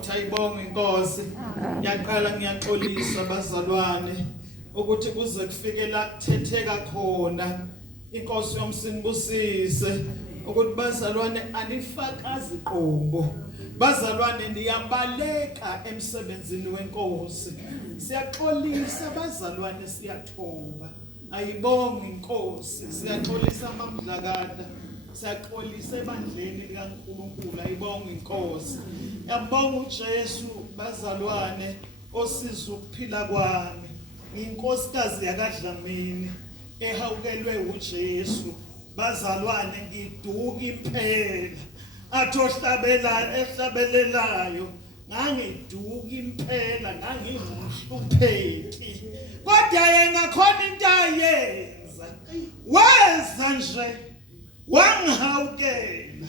Thayibonga inkosi. Ngiyaqala ngiyaxolisa bazalwane ukuthi kuze kufike la kuthetheka khona. Inkosi yomsinibusise ukuthi bazalwane anifakazi qombo. Bazalwane niyabaleka emsebenzini wenkosi. Siyaxolisa bazalwane siyathoba. Ayibonga inkosi. Siyaxolisa amamdlakada. Siyaxolisa ebandleni likaNkulunkulu. Ayibonga inkosi. Yabonga uJesu bazalwane osiza ukuphila kwami. Inkosikazi yakadlamini ehawukelwe uJesu. Bazalwane ngiduka impela. Athi ehlabelelayo ngangiduka impela ngangihlupheki. Kodwa yena khona into ayenza. Wenza nje wangihawukela.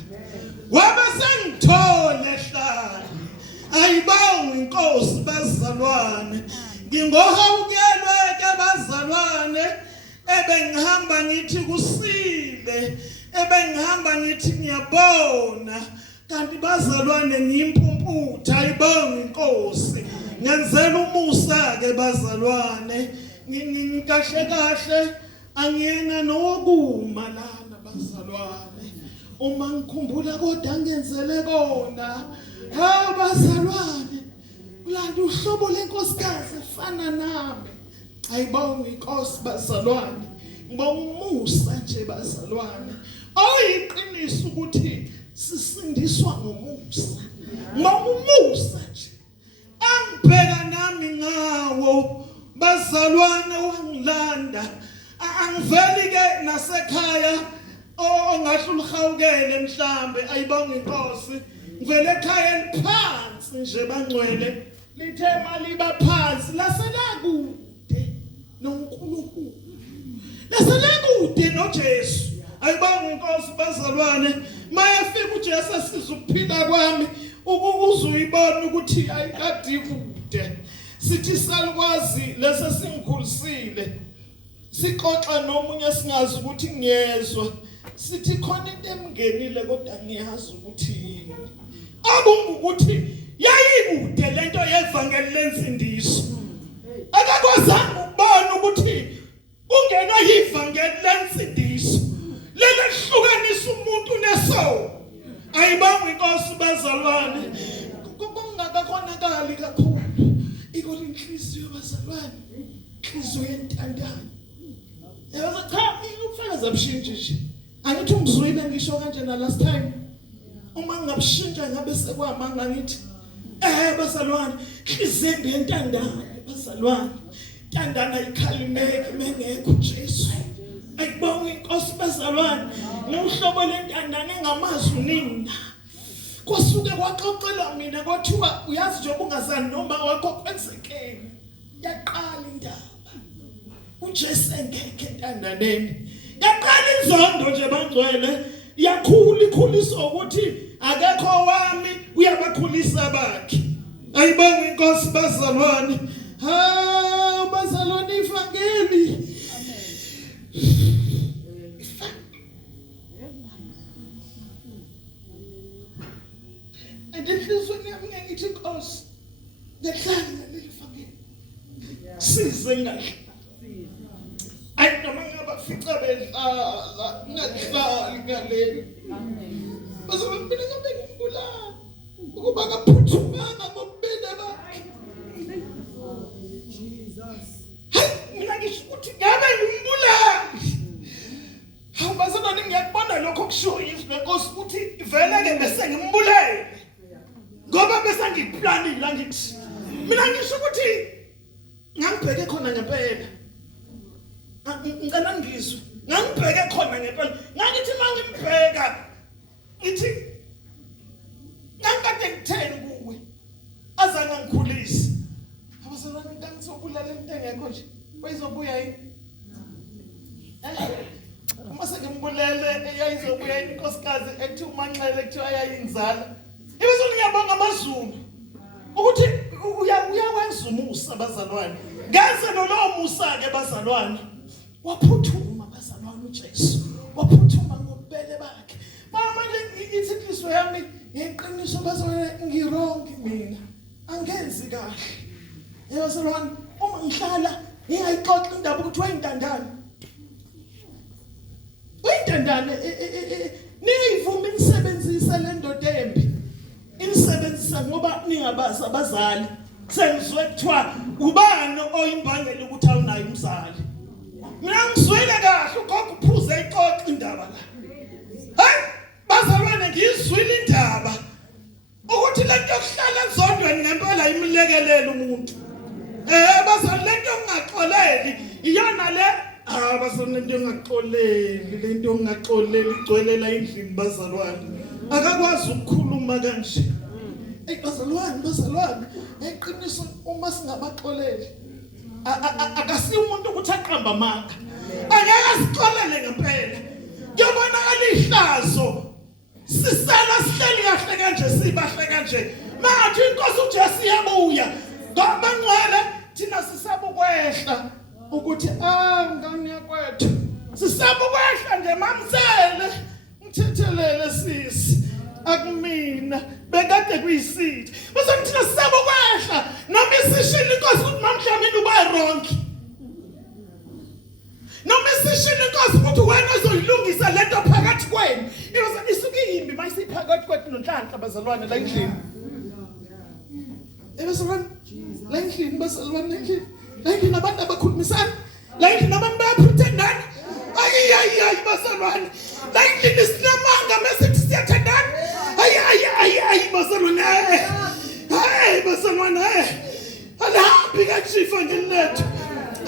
Wabe sengithola ehlala. Ayibonga inkosi bazalwane. Ngingohawukelwe ke bazalwane. Ebengihamba ngithi kusile. Ebengihamba ngithi ngiyabona. Kanti bazalwane ngimpumputha. Ayibonga inkosi. Ngenzela umusa ke bazalwane. Ngikahle kahle angiyena nokuma lana bazalwane. Uma ngikhumbula kodwa ngenzele kona. Ha bazalwane. Ulanda uhlobo lenkosikazi efana nami. Ayibonga inkosi bazalwane. Ngibonga umusa nje bazalwane. Oyiqiniso ukuthi sisindiswa ngomusa. Ngibonga umusa nje. Angibheka nami ngawo bazalwane wangilanda. Angiveli ke nasekhaya ongahle ulihawukele mhlambe. Ayibonga inkosi. Ngivele ekhaya eliphansi nje bangcwele. Lithe mali baphansi lasela kude noNkulunkulu. Lasela kude noJesu. Ayibonga inkosi bazalwane. Mayefika uJesu asiza ukuphila kwami. Uzuyibona ukuthi ayikade kude. Sithi salukwazi lesa singikhulisile. Sixoxa nomunye singazi ukuthi ngiyezwa. Sithi khona into emngenile kodwa ngiyazi ukuthi yini. Akungukuthi yayikude lento yevangeli lensindiso. Akakwazanga ukubona ukuthi ungena yivangeli lensindiso. Lele hlukanisa umuntu neso. Ayibonga inkosi bazalwane. Kungakakhonakali kakhulu. Ikona inhliziyo bazalwane. Inhliziyo yentandane. Yaza cha ukufakaza abushintshe nje. Angithi ungizwile ngisho kanje na last time. Uma ngabushintsha ngabe sekwamanga ngithi bazalwane inhliziyo yentandane bazalwane. Tandana ayikhalimeki mengekho uJesu. Ayibonga inkosi bazalwane. Nohlobo lentandane engamazi nina. Kwasuke kwaxoxela mina kwathiwa uyazi nje ungazani noma wakho kwenzekeni. Yaqala indaba. uJesu engekho entandaneni. Yaqala inzondo nje bangcwele. Yakhula ikhuliso ukuthi akekho wami uyabakhulisa bakhe. Ayibonga inkosi bazalwane. Ha bazalwane ivangeli. Enhlizweni yami ngithi inkosi ngehlanga lelivangeli. Size ngahle. Ayi noma ngabafica bedlala ngadlali ngale. Bazalwane mina ngabe ngimbulala ukuba kaphuthumanga ngobela bakhe. Mina ngisho ukuthi ngabe ngimbulali. Hawu bazalwane ngiyakubona lokho kusho izwi lenkosi ukuthi vele ke bese ngimbulele. Ngoba bese ngiplanile la ngithi. Mina ngisho ukuthi ngangibheke khona ngempela. Ngicela ngizwe. Ngangibheke khona ngempela. Ngangithi mangimbheka ngithi ngakade ngitheni kuwe. Azange ngikhulise. Abazalwane ngangizobulala into engekho nje. Bayizobuya yini? Uma sengimbulele eyayizobuya inkosikazi ethi uManxele kuthiwa yayingizala. Ibizolo ngiyabonga amaZulu ukuthi uyawenza umusa bazalwane. Ngaze lo musa ke bazalwane. Waphuthuma bazalwane uJesu. Waphuthuma ngobele bakhe. Manje ithi inhliziyo yami ngeqiniso bazalwane ngirong mina. angenzi kahle yabazalwane uma ngihlala ngiyayixoxa indaba ukuthi wayintandane niyivuma inisebenzisa le ndoda embi inisebenzisa ngoba ningabazi abazali sengizwe kuthiwa ubani oyimbangela ukuthi awunayo umzali mina ngizwile kahle ugogo uphuze ixoxa indaba la hayi bazalwane ngiyizwile indaba ukuthi lento yokuhlala ezondweni ngempela imlekelelo umuntu bazalwane lento ongaxoleli iyona le bazalwane lento ongaxoleli lento ongaxoleli igcwelela endlini bazalwane akakwazi ukukhuluma kanje bazalwane eqiniso uma singabaxoleli akasiyi umuntu ukuthi aqamba amanga angeke asixolele ngempela kuyabonakala ihlazo sisala sihleli kahle kanje sibahle kanje manje inkosi uJesu iyabuya ngabangcwele thina sisabukwehla ukuthi ngani yakwethu sisabukwehla nje mamsele ngithethelele sisi akumina bekade kuyisidi bese thina sisabukwehla noma isishilo inkosi ukuthi mamhlanje uba wrong noma isishilo inkosi ukuthi wena uzoyilungisa lento phakathi kwenu isuke yimbi mayisiphakathi kwethu nonhlanhla bazalwane la endlini bazalwane la endlini bazalwane la endlini abantu abakhulumisana la endlini abantu bayapretendana ayi bazalwane la endlini sinamanga mesithi siyathandana ayi bazalwane bazalwane alahambi kajifa ngelethu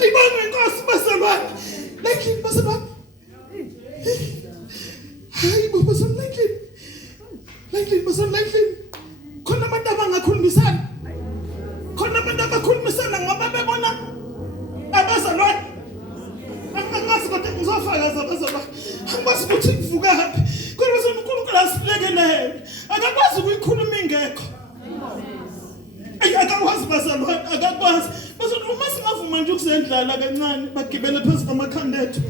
ibonge inkosi bazalwane la endlini bazalwane hayi bazalwane la endlini bazalwane khona abantu abangakhulumisana khona abantu abakhulumisana ngoba bebona abazalwane angazi kodwa ngizofakaza abazalwane angikwazi ukuthi kuvuka hapi kodwa uNkulunkulu asilekelele akakwazi ukuyikhuluma ingekho akakwazi bazalwane akakwazi bazalwane uma singavuma nje ukusendlala kancane bagibele phezu kwamakhanda ethu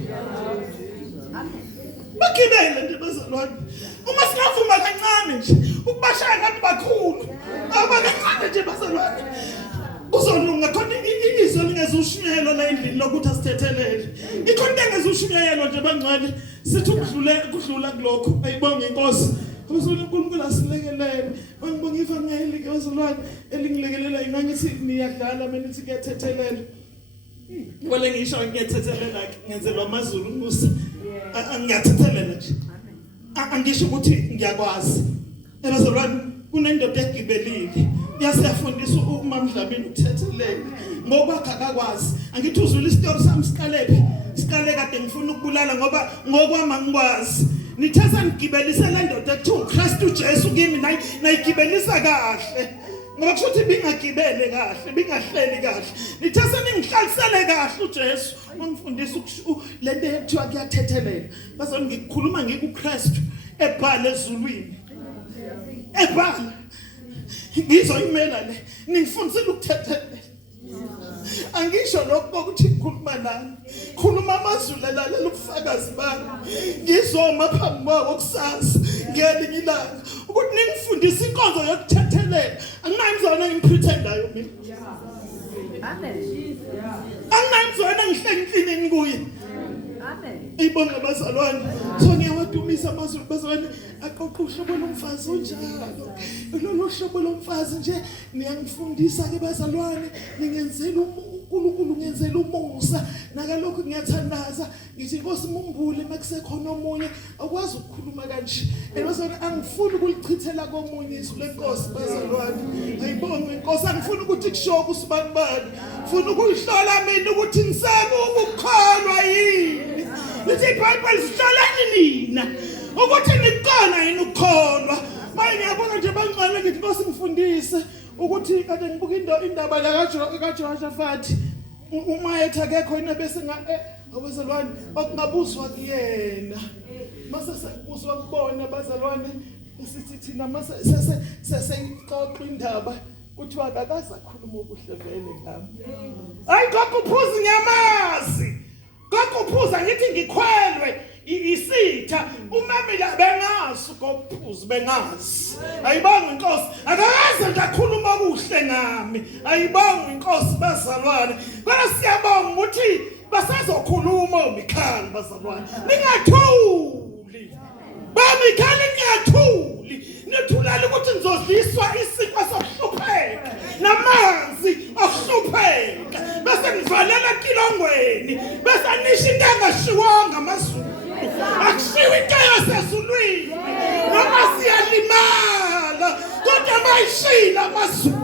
bagibele nje bazalwane uma singavuma kancane nje ukubashaya kanti bakhulu abakancane nje bazalwane uzolunga khona izwi lingezushunyelwa la endlini lokuthi asithethelele ikhona engezushunyelwa nje bangcwele sithi kudlula kulokho ayibonge inkosi uzolunga uNkulunkulu asilekelele ngibonga ivangeli ke bazalwane elingilekelela inangithi niyadlala mina nithi kuyathethelela wale ngisho ngiyathethelela ngenzelwa amazulu umusa ngiyathethelela nje angisho ukuthi ngiyakwazi bazalwane kunendoda egibelile yasiyafundisa uMamdlabini ukuthethelela ngokwakhe akakwazi angithi uzula isitori sami siqale kade ngifuna ukubulala ngoba ngokwami angikwazi nithesa ngigibelisa le ndoda ekuthiwa uKristu Jesu kimi nayigibelisa kahle ngoba kusho ukuthi bingagibele kahle bingahleli kahle nithesa ningihlalisele kahle uJesu ungifundisa le nto ekuthiwa kuyathethelela bazona ngikhuluma ngikuKristu ebhala ezulwini ebhala ngizoyimela le ningifundisile ukuthethelela angisho lokho ukuthi ngikhuluma nani khuluma amazulu lalela ubufakazi bami ngizoma phambi kwako kusasa ngelinye ilanga ukuthi ningifundise inkonzo yokuthethelela anginayo ngimpretendayo mina amen anginayo ngihlengikini kuye ibonga bazalwane so ngiyawadumisa amazulu bazalwane aqoqa uhlobo lomfazi onjalo lolu hlobo lomfazi nje niyangifundisa ke bazalwane ningenzela uNkulunkulu ngenzela umusa nakalokho ngiyathandaza ngithi inkosi mumbule makusekhona omunye akwazi ukukhuluma kanje bazalwane angifuni ukulichithela komunye izwi lenkosi bazalwane ayibonga inkosi angifuni ukuthi kushoke usibanibani ufuna ukuyihlola mina ukuthi ngisebe ukukholwa yini lithi iBhayibheli sihlalani nina ukuthi nikona yini ukukholwa manje ngiyabona nje bangcwele ngithi inkosi ngifundise ukuthi kade ngibuka indaba la kaJoshafati uma ethi akekho yena bese abazalwane bakungabuzwa kuyena mase sekubuzwa kubona abazalwane sithi thina mase seseyixoxa indaba kuthiwa akasakhuluma ubuhle vele ngami hayi ngakuphuza nyamazi ngakuphuza ngithi ngikhwelwe isitha umami la bengazi ngokuphuza bengazi ayibanga inkosi akaze ndakhuluma kuhle okuhle ngami ayibonga inkosi bazalwane kodwa siyabonga ukuthi basazokhuluma oMikhali bazalwane ningathuli baMikhali ningathuli nithulala ukuthi nizodliswa isiqwa sokuhlupheka namanzi okuhlupheka bese nivalela kilongweni bese nisho into engashiwanga amazulu akushiwo into yasezulwini noma siyalimala kodwa mayishila amazulu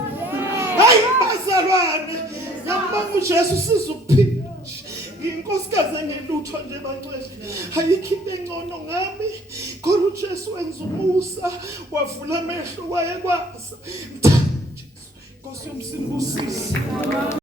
hayi bazalwane ngiyabonga uJesu sizophila inkosikazi engelutho nje bangcwele ayikho into engcono ngami kodwa uJesu wenza umusa wavula amehlo wayekwazi Jesu Nkosi yomsimbusisi